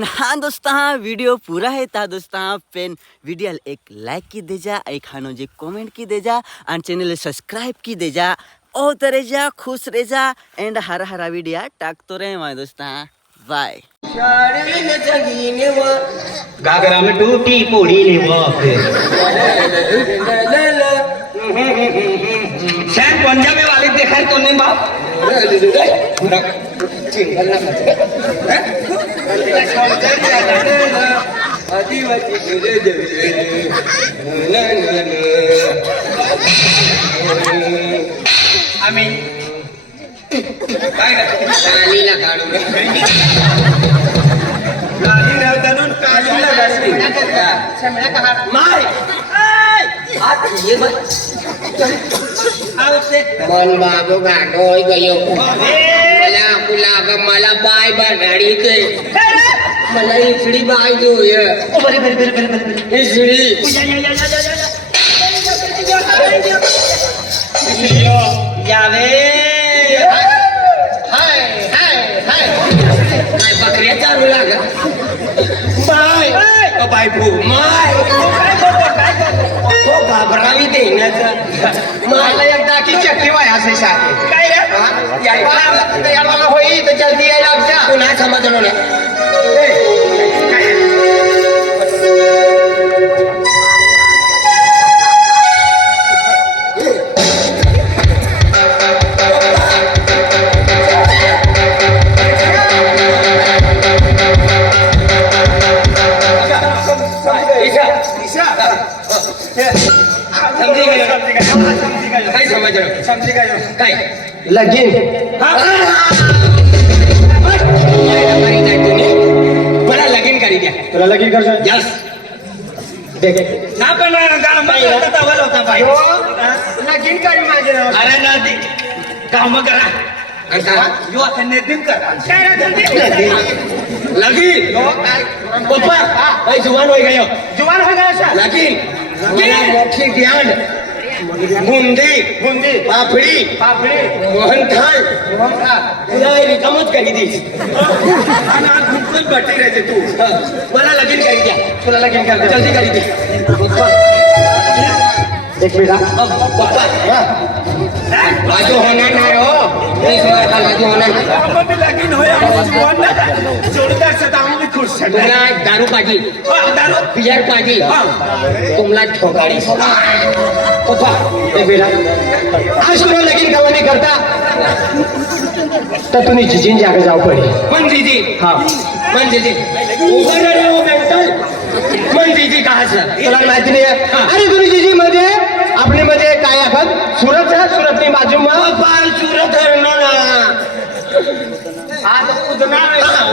आणि हा दोस्ता हा व्हिडिओ पूरा है था दोस्ता पेन वीडियो एक लाइक की दे जा एक हानो जे कमेंट की दे जा आणि चॅनल सब्सक्राइब की दे जा ओ तरे जा खुश रे जा एंड हरा हरा वीडियो टाकतो रे माझ्या दोस्ता बाय घागरा में टूटी पोड़ी ने शायद पंजाबी वाले देखा है तूने बाप आम्ही काय कालीला काढून कालीला काढून कालीला माय मन बाबू गाठोय गयो मला फुला मला बाय बनाडी ते मला इचडी बाय जोय बरे बरे बरे बरे बरे इचडी यावे हाय हाय हाय काय बकऱ्या चालू लाग बाय ओ बाय भू माय तो घाबरावी देण्याचा मला एकदा की चक्री वाय असे साथे काय रे याला होई तर जल्दी यायला लागजा पुन्हा समजलो ना समझी गयो काय लगीन मला लगीन करी द्या तुला लगीन कर यस देख ना पण गाणं माहिती तवल होता बाई लगीन करी माझे नाव अरे ना ती काम करा आणि का यो आता नेदिन कर लगीन पप्पा भाई जुवान होई गयो जुवान हो गया लगीन मला मोठी ज्ञान बुंदी बुंदी पापडी पापड़ी मोहनथाळ तुला रिकामच करी दी घुमून बटी राहायचे तू मला लगीन करी द्या तुला लगीन कर जल्दी करी दे एक मिनिट पप्पा बाजू होणार नाही हो 20 वर्षा बाजू होणार नाही लगीन होया जोडीदार से आम्ही भी खुश है तुला दारू पाहिजे दारू बियर पाहिजे तुम्हाला ठोकाडी पप्पा एक मिनिट आज तुला लगीन कवानी करता तर तुम्ही जिजीन जागे जाऊ पडे मन जीजी हा मन जीजी उभं रे हो मेंटल मन जीजी कहा से तुला माहिती नाही अरे तुम्ही जिजी मध्ये आपली मध्ये काय आखत सुरत आहे सुरतनी बाजूમાં पाल सुरत हरणो ना आज उदना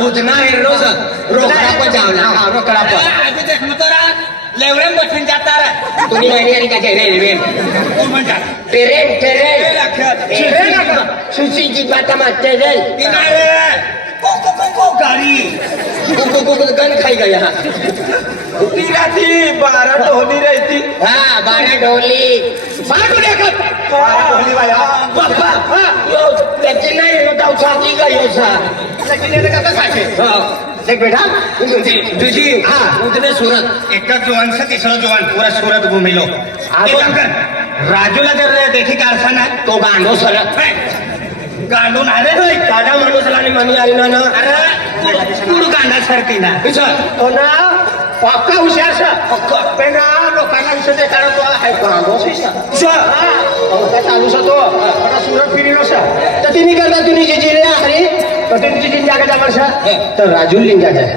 उदना हिरनो सा रोकडा पण जावला हा रोकडा पण अभी देख मत रहा लेवरम बठून जाता रे तुम्ही माहिती आणि का रेल्वे तू म्हणता ट्रेन ट्रेन सुशी जी बाता मारते रे गाडी गन खाई गया ती राहती 12 ढोली राहती हा 12 ढोली बाजू देखत 12 ढोली बाया पप्पा त्याची नाही होता उसाची गयो सा लगीन येते का कसाचे देख बेटा तुझी हा उतने सुरत एकच जुवान से तिसरा जुवान पूरा सुरत घुमिलो राजूला जर देखी कारसा ना तो गांडो सरत गांडून अरे काढा माणूस आणि मनी आली ना अरे कुड गांडा सारखी ना तो ना पक्का हुशार सा पण लोकांना विषय देखाडा तो आहे गांडो काय चालू सा तो आता सुरत फिरिलो सा तर तिने करता तुम्ही जे जिले आहे तर तुमची जिन जागा जाणार सा तर राजू लिंगा जाय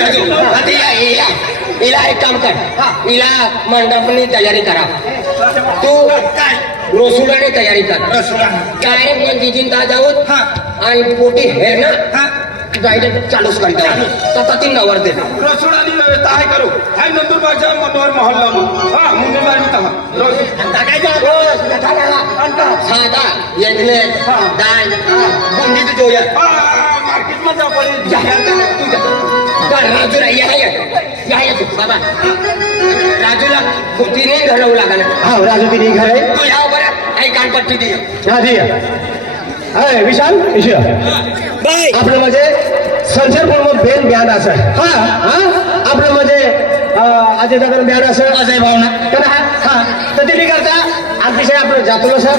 राजू आता इला एक काम कर इला मंडपनी तयारी करा तू काय रोसुडाने तयारी कर रसुला डायरेक्ट मन जिजिन दा जाऊत आणि पोटी हेर ना डायरेक्ट चालूच करता तर ती नवर दे रसुडानी व्यवस्था आहे करू हाय नंदुरबारच्या मनोहर मोहल्ला हा मुंबई मारणी तमा साधा यजने दाल बुंदीत जोया मार्केट मध्ये आपण जाहिरात तुझ्या राजूला या तू बाबा राजूला तिने घडवू लागला हा राजू तिने घर आहे तू या बरं आई कानपट्टी दे हा दी विशाल विषय बाय आपलं म्हणजे संसार म्हणून बेन ब्यान असं हा हा आपलं म्हणजे अजय दादा ब्यान असं अजय भावना तर हा तर ते करता अतिशय आपलं जातो सर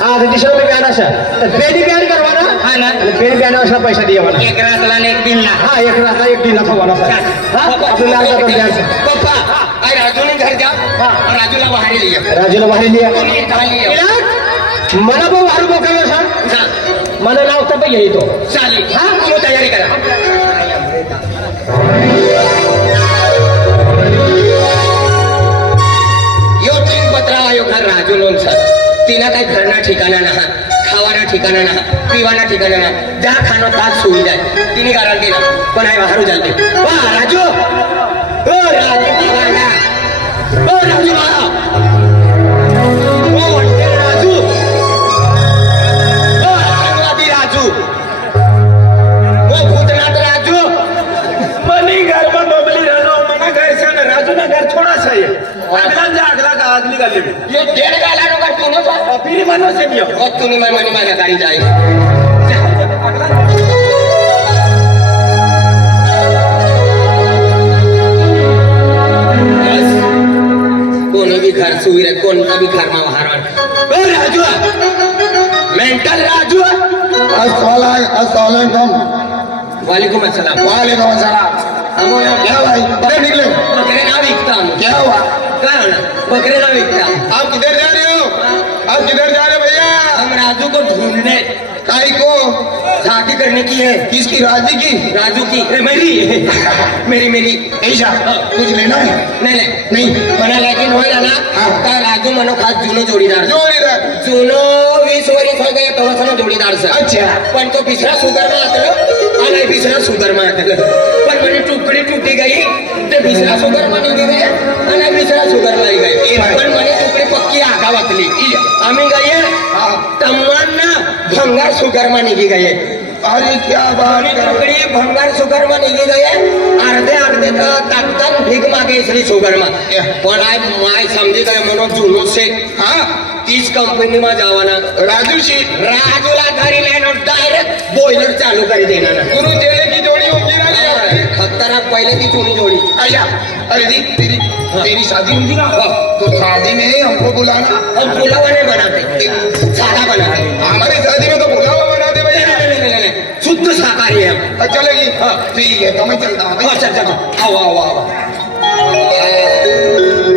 हा तर दिशा मी ब्यान असं तर बेनी ब्यान करवा ना हा ना बेन ब्यान असा पैसा दिया मला एक रातला आणि एक दिनला हा एक रात्र एक दिन थवा ना आपल्याला आता ब्यान पप्पा आई राजूने घर जा और राजूला बाहेर लिया राजूला बाहेर लिया तुम्ही इथं लिया मला भाऊ हारू बोकायला सांग मला नाव तर पण येतो चालेल हा तुम्ही तयारी करा यो तीन पत्रा आयो घर राजू लोन सर तिला काही घरना ठिकाणा ना खावाना ठिकाणा ना पिवाना ठिकाणा ना ज्या खानो ताज सुविधा आहे तिने गॅरंटी ना पण आहे बाहेर चालते वा राजू ओ राजू की गाना ओ राजू बाळा ओ वंटे राजू ओ आतंकवादी राजू ओ भूतनाथ राजू मनी घर में डोबली रहना मना घर से ना राजू ना घर थोड़ा सा ही है अगला जा अगला का आदमी का ले ये डेढ़ गाला नो कर तूने सर फिर मनो से भी और तूने मैं मनी माना गाड़ी जाए कोणी भी घर सुविधा कोणता भी घर में बाहर ओ राजू मेंटल राजू अस्सलाम वालेकुम अस्सलाम वालेकुम अस्सलाम हम क्या भाई बड़े निकले बकरे ना विकता हम क्या हुआ क्या होना बकरे ना विकता आप किधर जा रहे हो आप किधर जा रहे हो भैया हम राजू को ढूंढने काई को शादी करने की है किसकी राजी की राजू की अरे मेरी ऐसा कुछ लेना है नाही नहीं मला लेकिन होय ना का राजू मनो खास जुनो जोडीदार जोडीदार जुनो 20 वर्ष हो गए तेव्हाचा जोडीदार सर अच्छा पण तो बिसरा सुगर में आतलो आणि बिसरा सुगर में आतलो पण म्हणे टुकडी टुटी गई ते बिसरा सुगर में निघी गए आणि बिसरा सुगर में गए पण म्हणे टुकडी पक्की आगा वाचली आम्ही गए तम्मांना भंगार सुगर में निघी गए अरे क्या बात आणि टुकडी भंगार सुगर में निघी गए अर्धे ताकतन भीक मागे इसली सुगर में पण आय माय समझी गए मनो जुनो से हाँ तीच कंपनी में जावाना राजूला घरी लेनो डायरेक्ट बॉयलर चालू कर देना ना गुरु जेले की जोड़ी होगी ना खतरनाक पहले की चुनी जोड़ी आया अरे दी तेरी शादी होगी ना तो शादी में हमको बुलाना हम पुलावा नहीं बनाते सादा बनाते हमारी शादी में तो बुलावा बना दे भैया नहीं शुद्ध शाकाहारी है हम चलेगी ठीक है तो मैं चलता हूँ चल आओ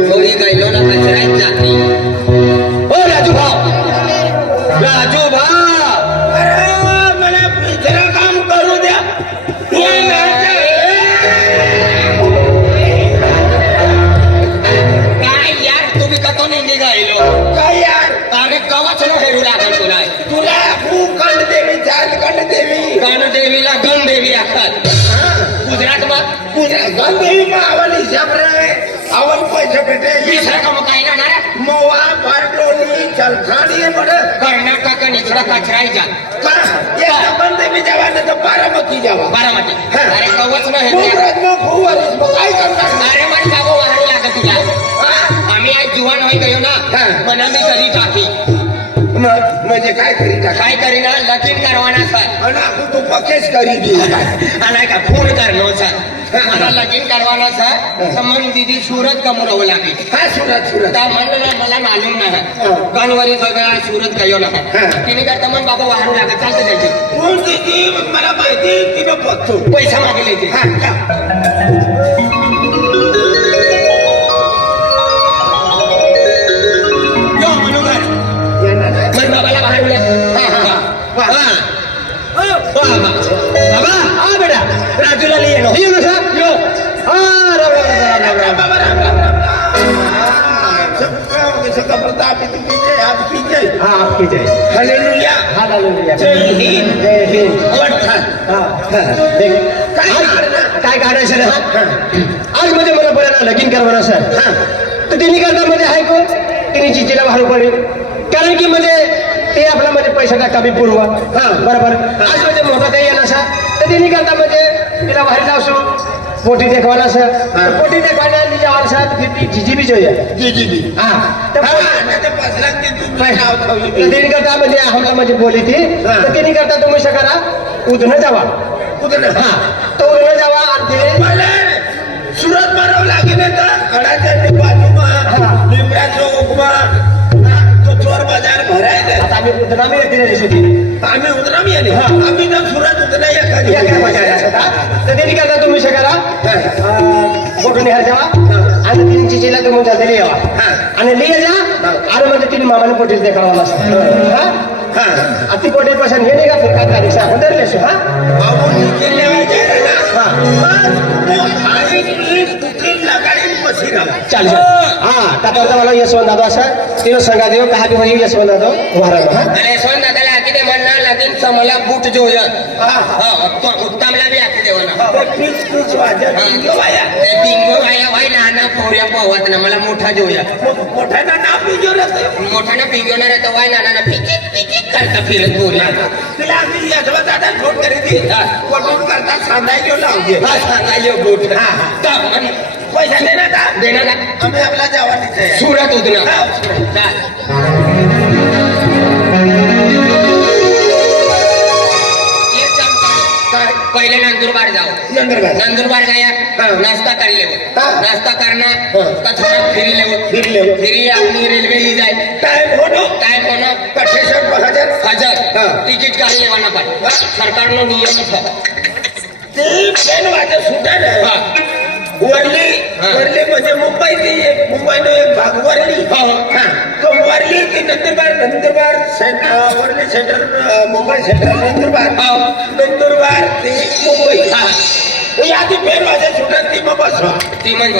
थोड़ी गई लो ना कचरा जाती ओ राजू भाव अरे मैंने जरा काम करू द्या काय यार तुम्ही कतो निघी गायलो काय यार अरे कवच न हेरू लागल तुला तुला भूखंड देवी झारखंड देवी गण देवीला गण देवी आखत गुजरात में गण देवी में अवन हिसाब रहे अवन पैसे भेटे दुसरा काम काही ना मोवा बारडोली चलखानी बड़े कर्नाटक का निचरा कचराई जा ये संबंध देवी जवान तो बारामती जावा बारामती अरे कवच न हेरू गुजरात में खूप वर्ष मग काय करणार अरे मन बाबू वाहन लागत तुला आम्ही आज जुवान होई गयो ना मना मी कधी टाकी म्हणजे काय करी टाका काय करीना लगीन करवाना सर आणि आपण तो पक्केच करी दी आणि का फोन करनो सर मला लगीन करवाना सर तर मग दीदी सूरत का मुरव लागली हा सुरत तर म्हणलं मला मालूम नाही गणवरी सगळं सूरत गयो ना तिने करता मग बाबा वाहरू लागत चालते जायचे कोण ती मला माहिती तिनं बघतो पैसा मागेल ते मग बाबाला बाहेर बाबा हा बेटा राजूला लिहिलो ये ना साहब यो सबका प्रताप इतनी जय आपकी जय हाँ आपकी जय हालेलुया हालेलुया जय हिंद जय हिंद देख काय काढायचं ना आज म्हणजे मला बोलायला लगीन करवाना सर तर तिने करता म्हणजे आहे को तिने चिठ्ठीला बाहेर पडेल कारण की म्हणजे ते आपला म्हणजे पैसा कमी पूर्व बरोबर आज म्हणजे मोठा काही येणार सर तर तिने करता म्हणजे तिला बाहेर जावसो पोटी देखवाना सर पोटी देखवाना जवान सर फिर ती जीजीबी જોઈએ जीजीबी હા તો તેની કરતા म्हणजे आम्हाला म्हणजे बोली ती तर तिने करता तुम्ही शकरा उधन जावा उद्या हा तो उद्या जावा आणि मला सुरत मारावं लागेल का खडाच्या बाजूमा लिंब्या चौकमा तो चोर बाजार भरायला आता आम्ही उद्या येते दिवशी आम्ही उतरामी आले आम्ही तर सुरत उतरा या काय मजा आहे आता तर त्यांनी करता तुम्ही शकरा फोटो निहार जावा आणि तीन चिचीला तुम्ही जाते यावा आणि लिहा जा आणि म्हणजे तीन मामाने पोटीस देखावा मस्त हा ती पोटी पसंत हे नाही का फिरका का दिशा आपण धरले हा बाबू निकेले ना आणि लगाडी बसी राहा चाल हा त्याकरता मला यशवंत दादा असं तिनं सांगा देऊ का की म्हणजे यशवंत दादा महाराज हा અને સોન દાદાલા આકી દે મનના લાગીન સમલા બૂટ જોયા હા તો ઉત્તમલા બી આકી દેવાના पीच पीच वाजत बिंगो वाया તે બિંગો આયા ભાઈ નાના પોર્યા પવાત ના मला मोठा જોયા मोठ्यानं नाव बिजो राहते मोठाना पिगोना रे तो भाई नाना पिकी पिकी करता फिरत बोलला तिला आम्ही यादवा दादा फोन करी दी फोटोन करता सांगायला लावते हा सांगायो बूट हा तर मन पैसा देणार का देना ना आम्ही आपला जवानीच आहे સુરત ઉદના पहिले नंदुरबार जाओ नंदुरबार गया नाश्ता कर ले नाश्ता करना का थोड़ा फिर ले फिर अपनी रेलवे ही जाए टाइम होना स्टेशन पर हजार टिकट काढ लेवाना पण सरकारનો નિયમ છે ते ट्रेन वाजे सुटा ना वरली म्हणजे मुंबईनं एक भाग वरली तो वरली की नंदुरबार वरली सेंटर मुंबई सेंट्रल नंदुरबार ते मुंबई यादी ट्रेन वाजे सुटत ती मग बसवा ती मग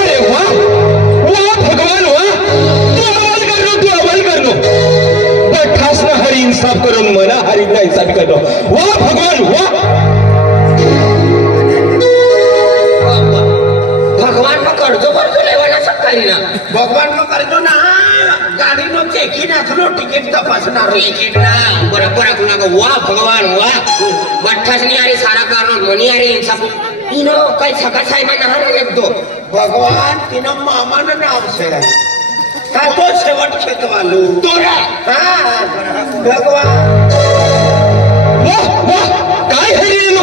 अरे वाह वाह भगवान वाह तू अमल कर लो बठास ना हरी इंसाफ करून मना हरी ना इंसाफ कर लो वाह भगवान वाह भगवान નો કરજો લેવાના સકારી ના भगवान નો करजो ना गाड़ी नो चेकिंग असलो टिकीट तपासणार ટિકિટ ના બરાબર ગુના વાહ ભગવાન વાહ બઠ્ઠાસ ની આરી સારા કારણો મની આરી ઇન્સાફ ઈનો કઈ સકા સાઈમાં ના હારે એકદો भगवान तिनं मामानं नाव से का तो शेवट खेतवालू तोरा हा भगवान वाह वाह काय हेरिलो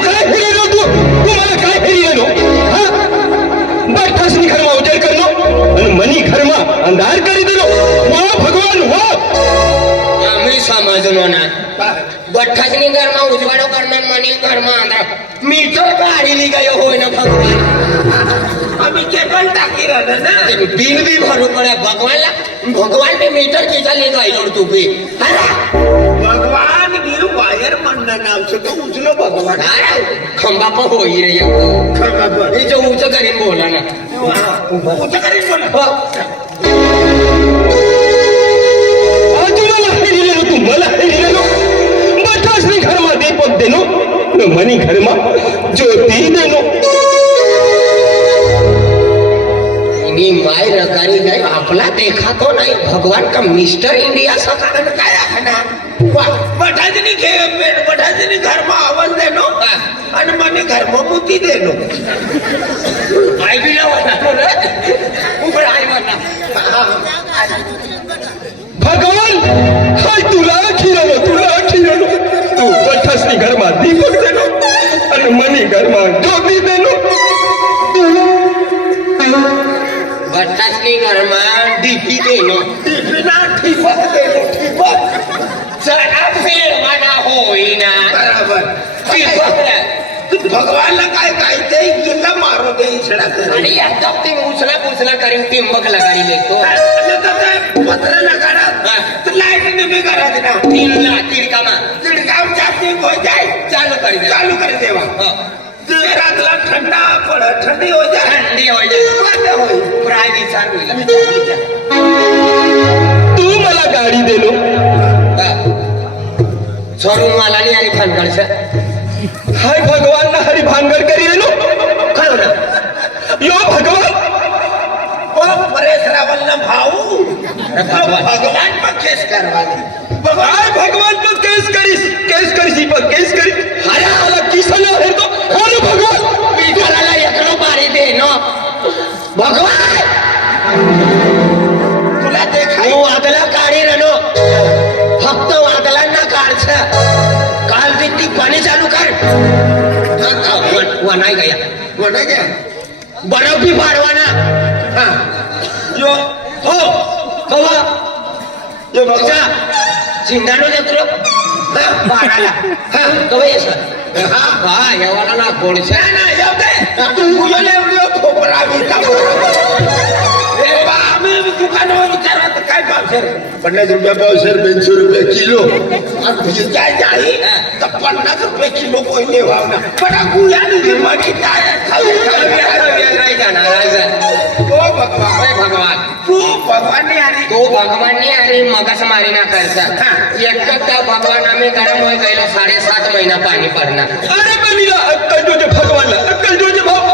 तू मला काय हेरिलो हा बठास नि घरमा उजेड करलो आणि मनी घरमा अंधार करी दिलो वाह भगवान वाह आम्ही समजलो ना बठ्ठासनी घरमा उजवाडो करणार मनी घरमा आंध्र मीटर गाडी गयो होय ना भगवान आम्ही केबल टाकी राहणार ना बिल भी भरू पडे भगवान पे मीटर खिचाली गायलो तू बी भगवान गिर वायर म्हणणं नाव से तो उचलो भगवान अरे खंबा पण होई रे खबर हे जो उंच करीन बोला ना उचल करीन बोला मला हेरिलो बठास नि घरमा दीपक देनो मनी घरमा ज्योती देनो इनी माय रकारी गई आपला देखा तो नाही भगवान का मिस्टर इंडिया सकाळन काय आहे ना बठाजनी घरमा आवाज देनो आणि मने घरमा मुती देनो आई बी ना वाटतो रे उभं आई म्हणा भगवान हाय तुला खिरलो तू बठासनी घरमा दीपक देनो आणि मनी घरमा ज्योती देनो बट्टासनी घरमा डीपी देनो टिफिना ठिबक देनो ठिबक जरा फेरवाना होईना बरोबर ठिबक भगवानला काय ते गेला मारो दे इचडा आणि एकदम ते उचला करीन टिंबक लगाडी लेतो पत्र लगाडा तर लाईट निमी करा देना तिरकामा तिडगाव चापी हो जाए चालू कर देवा रातला ठंडी हो जाए थंडी होईल प्राय विचार होईल तू मला गाडी देनो सोडून मला नाही आणि भानगडचं हाय भगवान ना हरी भानगड करी देनो काय होणार यो भगवान परेश रावल भाऊ भगवान पर केस करवाली हाय भगवान पर केस करीस अरे आला किसन आहे तो अरे भगवान मी घराला एकलो बारी दे न भगवान तुला ते तू वागला काढी रनो फक्त वागला ना वनाय गया कोणा घ्या बर्फ भी पाडवाना हा यो हो कवा यो बघा चिंदानो जत्रो पाडाला कवा ये सर हा येवाला ना कोणच्या ना येऊ दे तू उजले खोपरा आम्ही दुकानावर विचारत काय पावसर 50 रुपये पावसर 200 रुपये किलो आणि काय जाई तर 50 रुपये किलो कोणी वावना पण गुया निघी मठी काय भगवान तू भगवान आणि तो भगवान आणि मगच मारी ना करता एकच त्या भगवान आम्ही गरम होई गेलो 7.5 महिना पाणी पडणार अरे बनिया अक्कल तुझे भगवान अक्कल तुझे भाऊ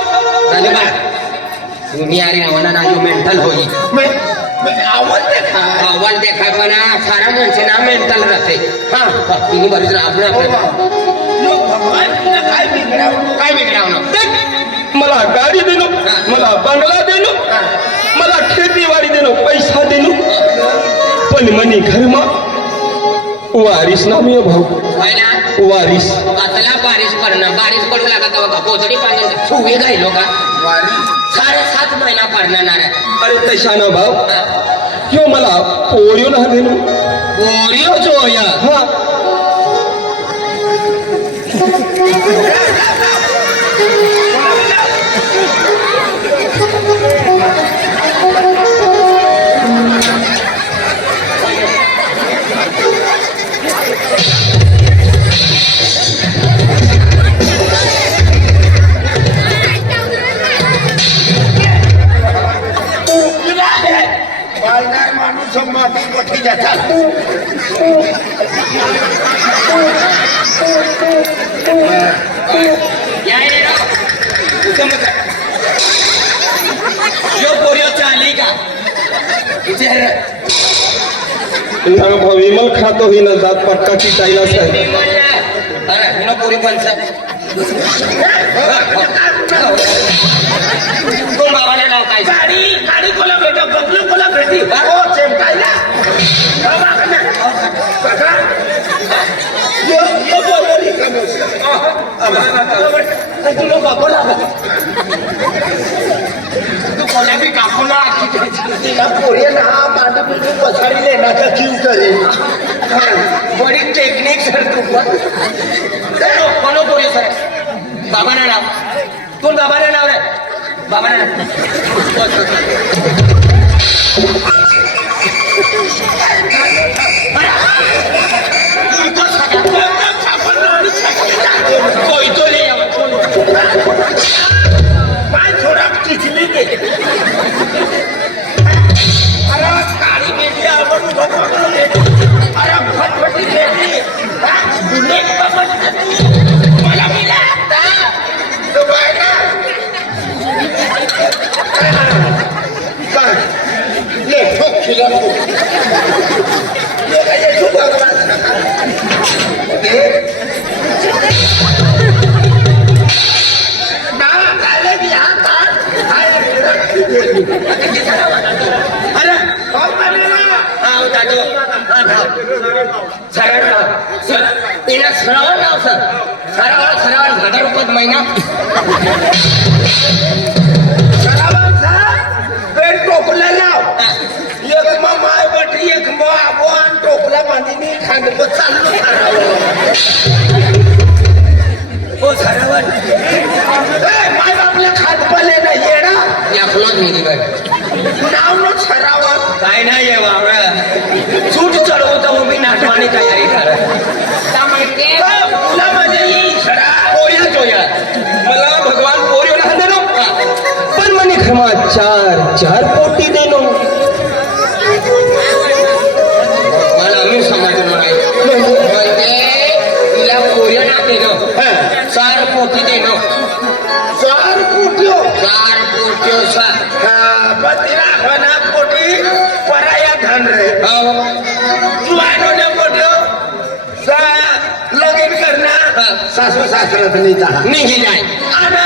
दुनिया रे आव्हाना ना जो मेंटल होई मैं आवाज देखा आवाज देखा पण सारा माणसे ना मेंटल राहते हा तिने बरीच आपण यो भगवान काय बिघडाव ना मला गाडी देनो मला बंगला देनो मला खेतीवाडी देनो पैसा देनो पण मनी घरमा वारिस ना मी भाऊ होय ना वारिस आता बारिश पडू लागत का पोचडी पाणी फुवे गायलो का वारी 7.5 महिना पडणार अरे तशा ना भाऊ ह्यो मला पोरियो ना देनो ओरिओ जोया हा बालदार माणूस माती मोठी जातात या रे राव यो पोरिओ चाली का विचार ना भाऊ विमल खातो ही ना दात पक्का की टाईला साहेब अरे हिनो पोरी पंच कोण बाबाला नाव काय गाडी कोला भेटा बदलू कोला भेटी हो चेमटायला यो बोलरी तुला बाबाला तू कोला भी कापूला तिला पोरे ना मांड पिटू पछाडी लेना का क्यों करे बड़ी टेक्निक सर तू कोण पोरी सर बाबाना नाव कोण बाबाना नाव रे बाबाना कोई तो ले पाय थोडा किचली के अरे काळी बेटी आपण अरे फटफटी बेटी बुलेट मला मिला तो बायका काय ले ठोक खिला ये काय ये ठोक अरे सरळ नाव सर सरळ 1000 रुपये महिना टोपला लाव एक मग माय बटी एक मग आबोन टोपला बांधीने खांद चाललो हो सरावर माय बापला खात पले ना येडा याफलोच मी दिवाय नाव न सरावर काय नाही आहे वावरा सूट चढवतो उभी नाटवानी तयारी कर तुला म्हणजे ही सरा पोया जोया मला भगवान पोरियो ना देनो पण मनी घरमा 4 पोटी देनो मला आम्ही समजलो नाही म्हणजे तिला पोया ना देणं 4 पोटी देणं 4 कोट्यो 4 पोट्यो सा बतिरा होना कोटी पराया धन रे जुआनो ने कोट्यो सा लगीन करना सासू सासरत नाही जा निघी जाय आना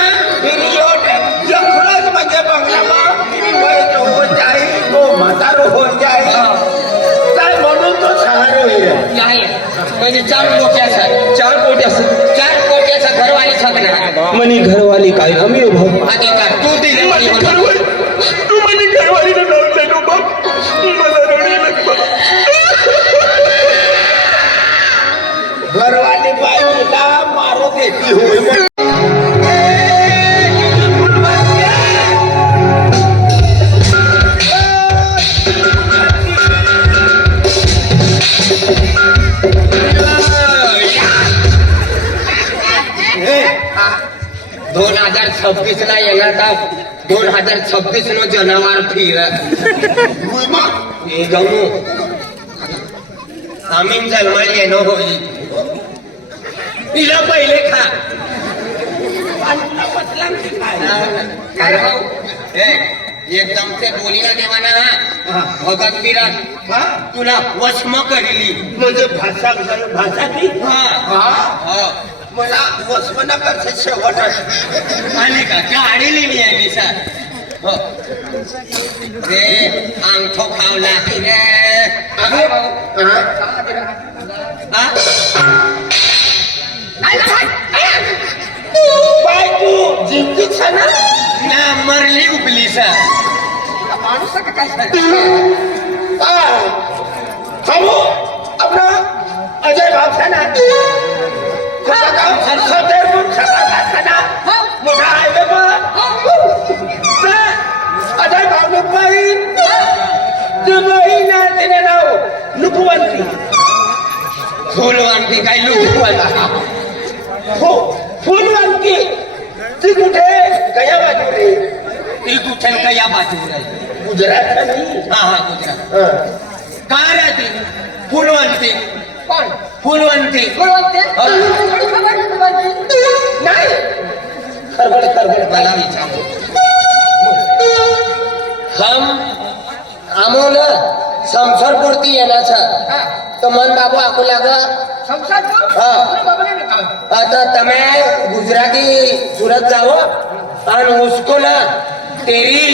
इनियोट यखरज म्हणजे बंगलामा इनी वय तो हो जाई गो म्हातारो हो जाई काय म्हणून तो सहारो आहे नाही म्हणजे 4 पोट्याचा 4 पोटी असं 4 पोट्याचा मनी घरवाली काय ना मी भाऊ आधी का तू दिले माझी म्हणे. घरवाली तू माझी घरवालीनं नाव देतो बाप मला रडू येईल बाप. घरवाली बाईला मारो देती होय दोन 2026 ला येणार का 2026 नो जनावर फिर हे जाऊ आम्ही जन्माला येणं होई तिला पहिले खा एकदम ते बोलीला देवाना भगत बिरा तुला वशम करिली म्हणजे भाषा भाषा ती हा मला वसमना करते शेवट आली का गाडी लिहिली आहे मी सर हो रे अंगठो खावला की रे बाय तू जिंकतीच ना ना मरली उपली सर थांबो आपला अजय भावसा ना मोठा हायवे अजय भावने बहीण ती बहीण तिने नाव लुकवंती फुलवंती काय लुकवंती हो फुलवंती ती कुठे गया बाजू रे ती कुठे का या बाजूला गुजरात नाही हा गुजरात काय राहते फुलवंती कोण फुलवंती नाही खरबड मला विचारू हम आमोन संसारपुरती येण्याचा તો મન બાબુ આખું લાગે તો તમે ગુજરાતી સુરત જાઓ અને ઉસકો ના તેરી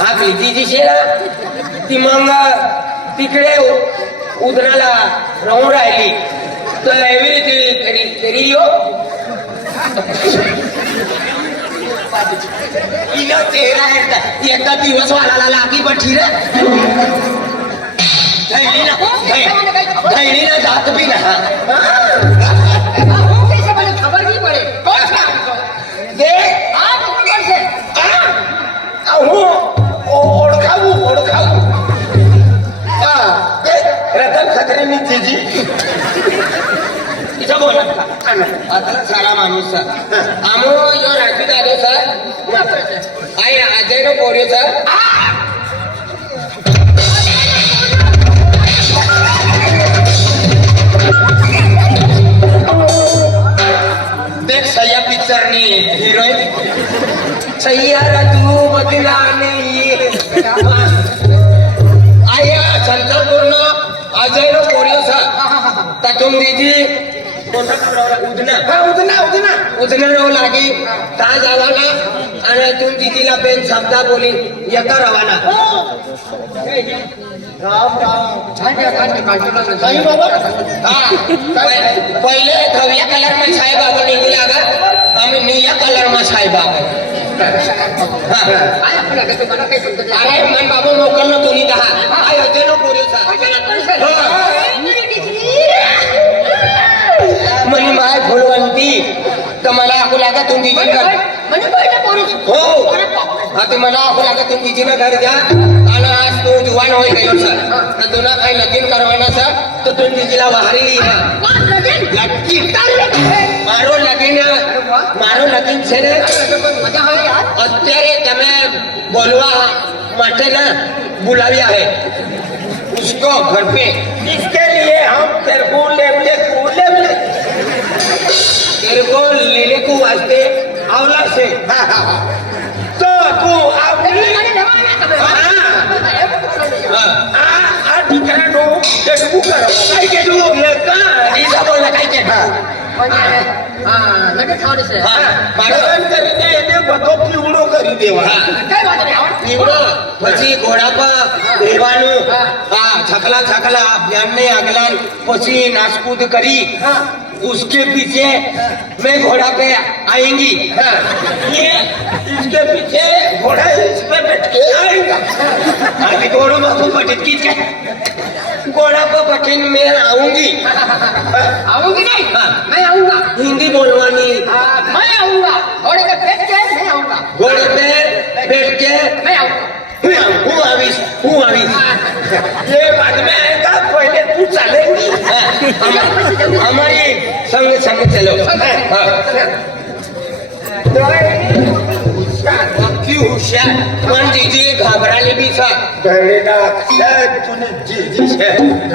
हा भेटी जी शे ना ती मग तिकडे उदनाला राहून राहिली तर एवढी ती तरी यो हिला तेरा एका दिवस वाला लागी बठी रे धैनी ना जात भी ना खबर नहीं पड़े दे ओळखाऊ रतन खत्रेनी तिची तिचा बोल आता सारा माणूस आमो यो राजू दादो सर आई अजय नो पोरे सर देख सह्या पिक्चर नी हिरोईन सह्या तू बदला नाही आया संतपूर्ण अजय नो पोरे सर तातून दीदी उदना रो लागी ता जावाना आणि तू दीदीला पेन शब्दा बोली एका रवाना पहिले धव्या कलर में छाई बाबा निघू लागा आम्ही निया कलर में छाई बाबा अरे मन बाबा मोकल न तुम्ही दहा आय होते नो पुरेसा मनी माय फुलवंती तर मला आखू लागा तुम्ही हो आता मला आखू लागा तुम्ही जीना घर द्या आणि आज तू जुवान होई गयो सर तर तुला काही लगीन करवाना सर तर तू दीदीला वाहरी મારો લગીન છે ને અત્યારે તમે બોલવા માટે ના बुलाविया है उसको घर पे इसके लिए हम तेरे को लेवले तेरे को लेने को वास्ते आवला से तो तू आवली आ ठिकाणा नो देखू कर काय के तू ये का ऐसा बोलना काय के લગન કરીને એને બધો પીવડો કરી દેવા પીવડો પછી ઘોડા પર બેવાનું છકલા છકલા બ્યાનને આગલા પછી નાસકૂદ કરી उसके पीछे मैं घोड़ा पे आएंगी ये इसके पीछे घोड़ा इस पे बैठ के आएगा अभी घोड़ों में पटित की क्या घोड़ा पर पटिन मैं आऊंगी आऊंगी नहीं हाँ। मैं आऊंगा हिंदी बोलवानी मैं आऊंगा घोड़े पे बैठ के मैं आऊंगा घोड़े पे बैठ के मैं आऊंगा हूँ आविश ये बाद में आएगा पहले तू चलेंगी हमारी संग संग चलो हाँ। क्यों होशियार पण जीजी घाबराली भी था डरेगा अक्षर तूने जी से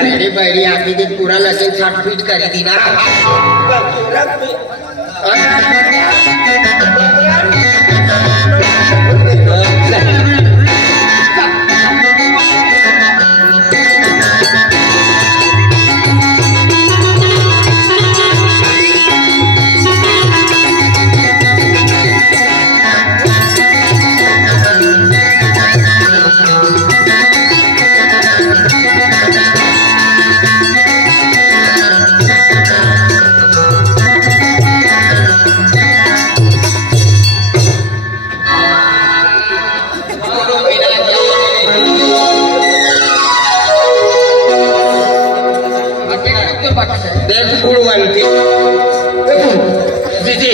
अरे बैरी आपकी दिन पूरा लगन छाटपीट करी थी ना देख फुलवंती जीजी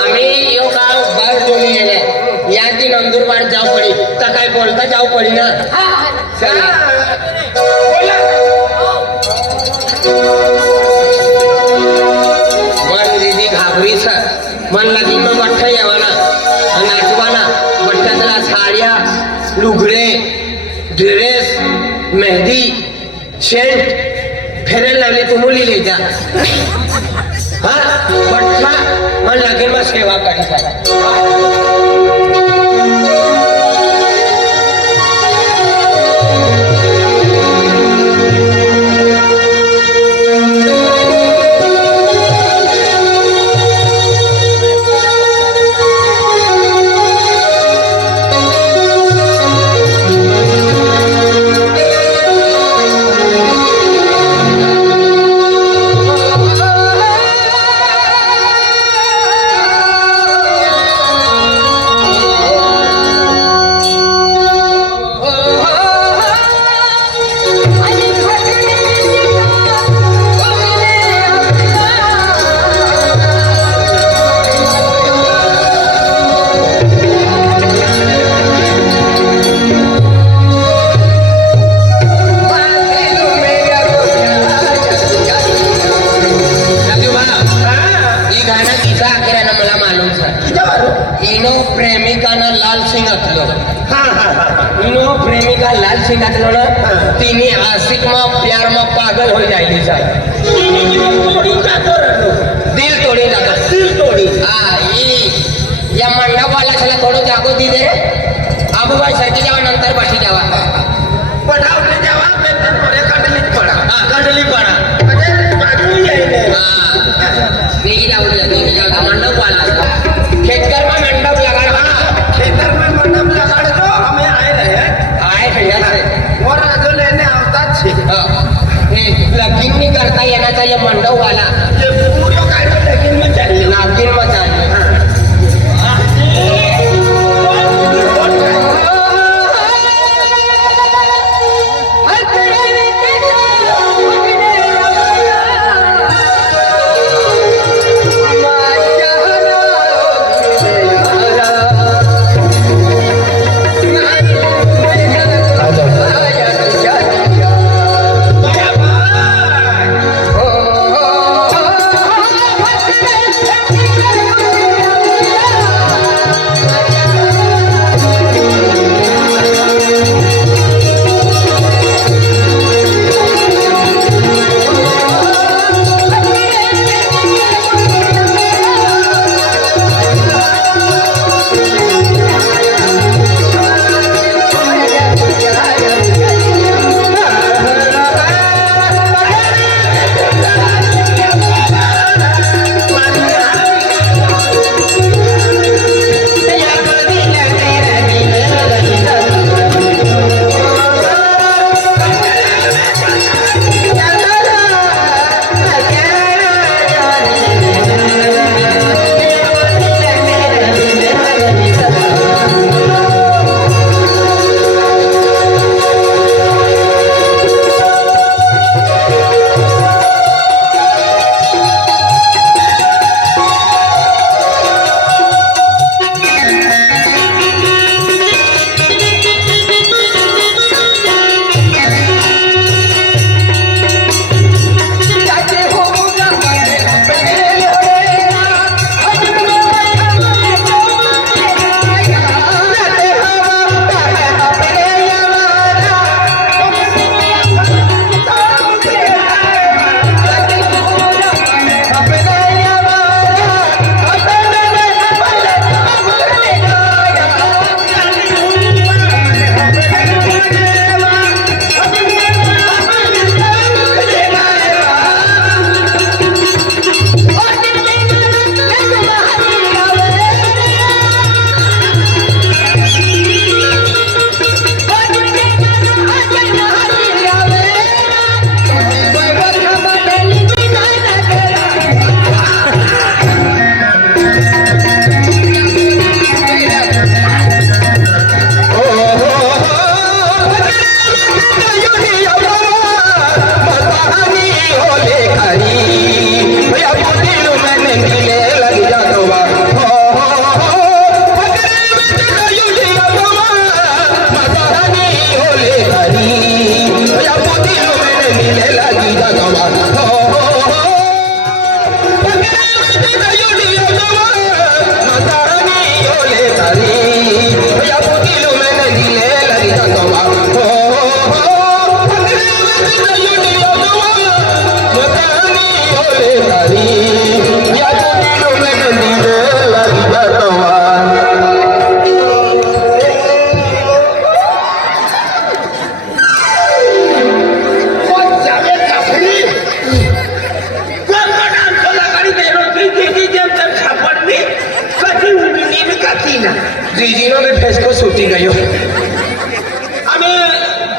आम्ही यो गाव बाहेर दोन्ही गेले या ती नंदुरबार जाऊ पडी तर काय बोलता जाऊ पडी ना चला मन दीदी घाबरी सर मन लगी मग बठ्ठा येवाना नाचवाना बठ्ठ्यातला साड्या लुगडे ड्रेस मेहंदी शेंट फेरेल लागले तुम्ही लिहिजा हा बठ्ठा मन लगेल मग सेवा करी इनो प्रेमिकानं लाल सिंग घातलो इनो प्रेमिका लाल सिंग घातलो ना तिने आशिक में प्यार में पागल हो जाएगी साहब दिल तोड़ी जाता हाँ या मंडप वाला चला थोडं जागो दी दे आबू भाई सरकी जावा नंतर पाठी जावा पठावले जावा नंतर थोड्या काढलीच पडा हाँ काढली पडा म्हणजे बाजू येईल हाँ नहीं जाओ मंडप वाला खेतकर में मंडप लगा खेतर में मंडप लगा दो हमें आए रहे आए भैया से और राजू लेने आवता छे लगिन नहीं करता येना चाहिए मंडप वाला ये पूरा काय लेकिन में चाहिए नागिन मचा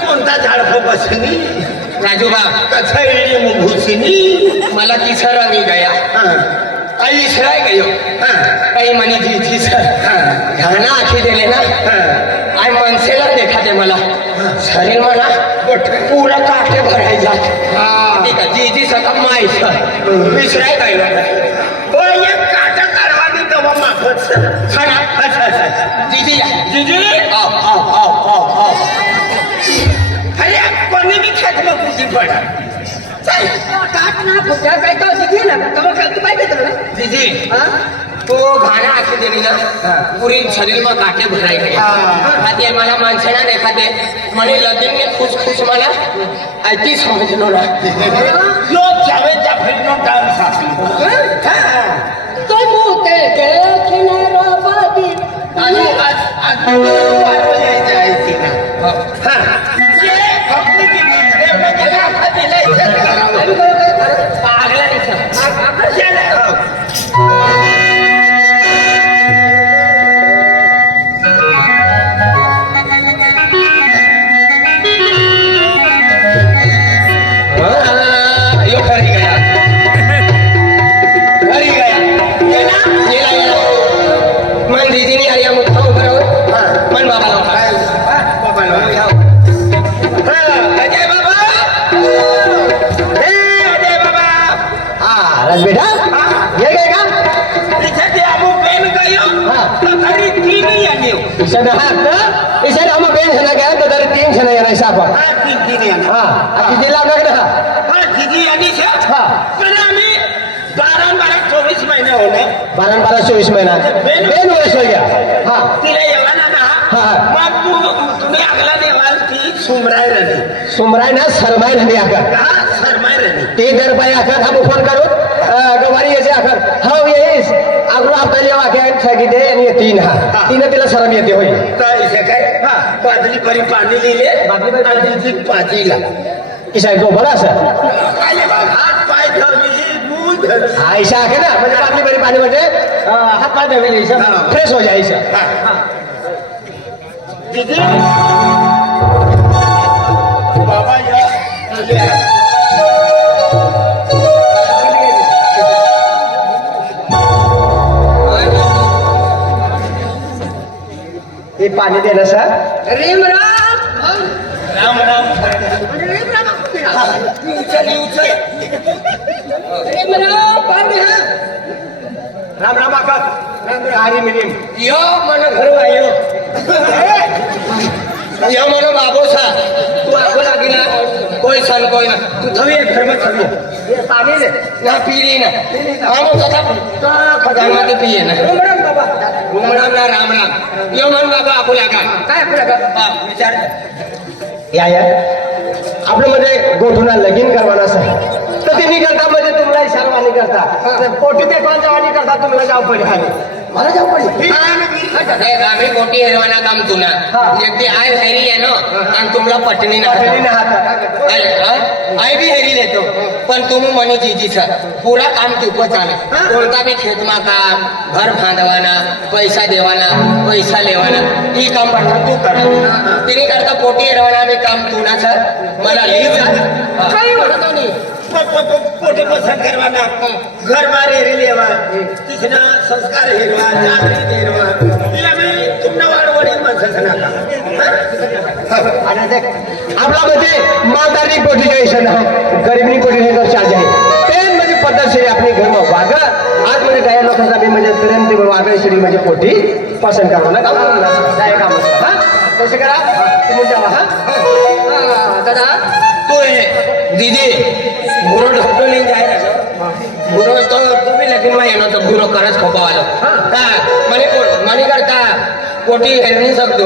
कोणता झाडफळ बसनी राजूबा कसा येणे मग घुसनी मला तीसरा रंगी गया आई इसराय गयो आई मनी जी सर घाना आखी दिले ना आई मनसेला देखा दे मला शरीर मला पूरा काटे भराय जात ठीक आहे जी सका माई सर इसराय गयो हो एक काटा काढवानी तेव्हा माफत खरा जीजी जीजी आओ अरे कोणी बी खेत मग कुठे पडा जीजी तो घाना आखी दिली ना पुरी शरीर में काटे भराई गए खाते मला माणसाना देखा दे मने लगीन में खुश खुश मला ऐती समझ लो ना लोग जावे जाफरीनो डांस साथी आज वारो जायची ना ये फक्त की देवना खाती लय पागला नहीं सर यो घरी गया ये ना मन दीदी ने आया मुठाओ करो मन बाबा लो अजय बाबा अजय बाबा राज बेटा ये गए का इथे ते आमो पेन गयो तर घरी ती नाही आली इसे ना इसे हम बेन छना गया तो दर 3 छना येना हिसाब हा ती नाही आली हां अभी जिल्हा ना हा दीदी आली छे हा. पण आम्ही 12 24 महिने होणे 12-24 महिना बेन वर्ष हो गया हां तिला येवा ना हा. मग तुम्ही आगला देवाल ती सुमराय रही सुमराय ना सरमाय रहने आकर हा सरमाय रही ते दर पाय आकर हम फोन करू गवारी याचे आकर हाव येईस अगरो आपल्याला येवा काय सांगितले आणि 3 हा 3 तिला शरम येते होय तर इथे काय हा बादली भरी पाणी लिहिले बादली भरी पाणी आणि ती पाजीला इसा तो बड़ा सर काय हात पाय धरली मूळ धरली ऐसा आहे ना म्हणजे बादली भरी पाणी म्हणजे हात पाय धरले फ्रेश हो जाए दीदी बाबा या हे पाणी देणं सर राम राम राम राम आका हरी मिनिम यो मन घर आयो यो मन बाबो सा तू आगो लागी ना कोई सन कोई ना तू थवी घर में थवी हे पाणी दे ना पीली ना हम तथा खजान में पिए ना उमराम ना राम राम यो मन बाबा आगो लागा काय आपलं विचार या आपलं म्हणजे गोठूना लगीन करवाना सर तर ते करता म्हणजे तुम्हाला शर्मानी करता पोटी ते कोण जवानी करता तुम्हाला जाऊ पडे मला जाऊ पडे देख आम्ही कोटी हेरवाना काम तुना एक ती आय हेरी आहे ना आणि तुमला पटणी ना आई भी हेरी लेतो पण तुम मनी जीजी सर पूरा काम तुको चाले कोणता भी खेत मा काम घर बांधवाना पैसा देवाना पैसा लेवाना ही काम करता तू कर तिने करता पोटी हेरवाना मी काम तुना सर मला लीज काही म्हणतो नाही पोटी पसंत करवाना घर बार हेरी लेवा तिसना संस्कार हेरवा जागृती हेरवा तिला मी तुमना वाडवडी माणसाचं नाका आणि देख आपला म्हणजे मालदारी कोठी जैसन है गरीबनी कोठी है तो चार्ज है ते म्हणजे पद्धतशीर आपली घर में वाग आज म्हणजे गाया लोकांचा मी म्हणजे प्रेम ते वागण्यासाठी म्हणजे कोठी पसंत करवलं काय काम असतं हा तसे करा तुम्ही जावा हा दादा तू है दीदी गुरु ढोकलो नहीं जाए ना गुरु तो तू भी लेकिन मैं येनो तो गुरु करस खोपा वालो मने मने करता पोटी हेर नहीं सकतो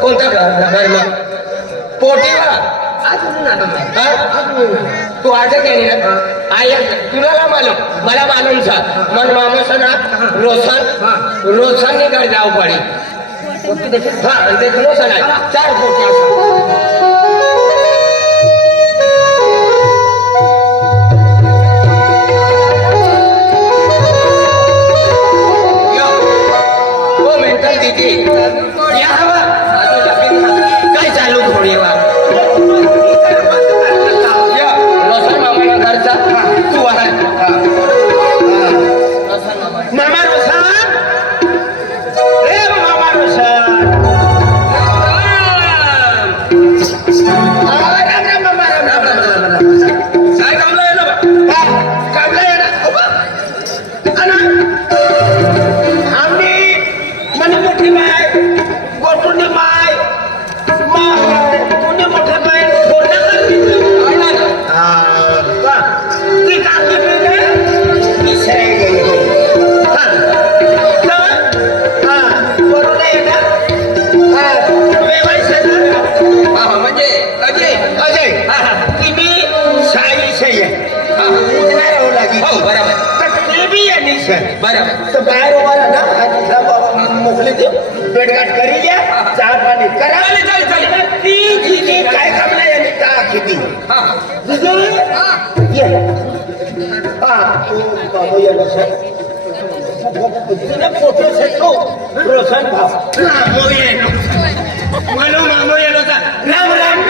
कोणता घर में पोटी वा तू आज काय ना आय तुला मालूम मला मालूम था मन मामा ना रोशन ने घर जाऊ पड़ी हाँ देख लो सना 4 पोटिया दीदी या हवा काय चालू थोडी वा जिजे ये तू बाबू ये लक्षात तिने फोटो सेटो रोशन भाव मामो येलो म्हणून मामो येलो राम राम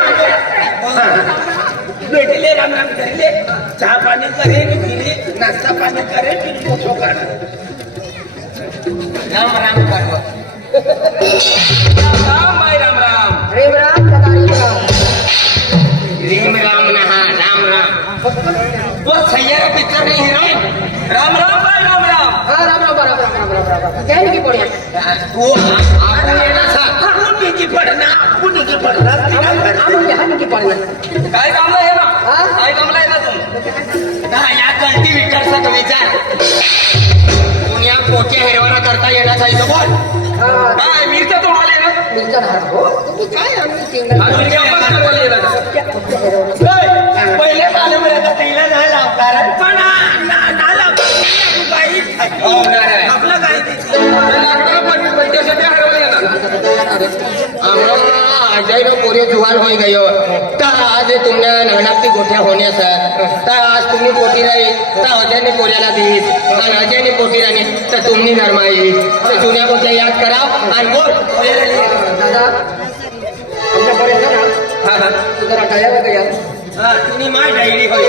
भेटले राम राम करले चहा पाणी करेन पिले नाश्ता पाणी करेन फिर फोटो काढ राम राम करवा राम भाई राम राम प्रेम राम कतारी राम रीम राम नहा राम राम वो सैयारा पिक्चर नहीं हीरोइन राम राम भाई राम राम हाँ राम राम राम राम राम राम राम क्या है बढ़िया वो आपण येणार सा पुण्याची पडना पुण्याची पडना हम यहाँ की पढ़ना काय कामला आहे ना काय कामला आहे ना तू हा या कल्टी विकरचा तो विचार पुण्या पोट्या हेरवाना करता येणार आहे तो बोल काय मिरचा तोडाले ना मिलकर हर हो तो क्या है हमने सिंगल अजून काय आपण बोलले ना पहिले मालूम रहता तिला नाही लावणार पण नाला गाई हो नाराय आपलं गाई लाकडा पण त्यासाठी हरवले ना आम्हाला अजय नो पोरे जुवान होई गयो ता आज तुमने नगनापती गोठ्या होण्यास ता आज तुम्ही पोटी राही ता अजयने पोऱ्याला दिस आणि अजयने पोटी राही तर तुम्ही नरमाई तर जुन्या गोठ्या याद करा आणि बोल दादा हमने पढ़े था ना हा हा तो जरा टाया हो गया हा तुम्ही माय डायरी होई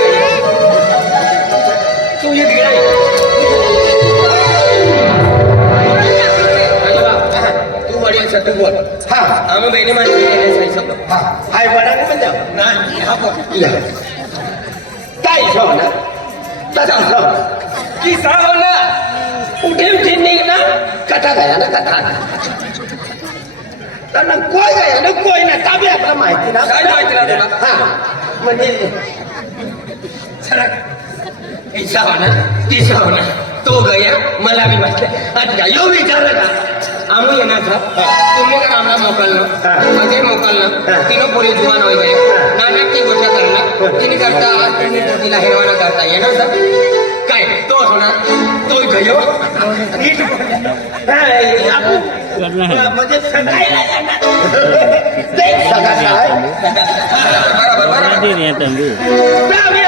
तू ये गिराई तू बढिया तू बोल हा आम्ही बहिणी माणसं सही सब हा हाय बडा म्हणजे नाही हा बोल काय ना तसा किसा हो ना उठे उठे नाही ना कथा गया ना कथा त्यांना कोय गया ना कोय ना ताबे आपला माहिती ना काय माहिती ना तुला हा म्हणजे चला ऐसा होना तीसा होना तो गया मला भी म्हटलं आता यो विचारलं ना आम्ही येणार था तुम्ही का आम्हाला मोकललं अजय मोकललं तिनं पुरे जुवान होई गए नानक की गोष्ट करणं तिने करता आज तुम्ही तिला हिरवाना करता येणार सर काय तो होणार तो गयो नीट म्हणजे सगायला जाणार ते सगा काय बरोबर बरोबर ताबे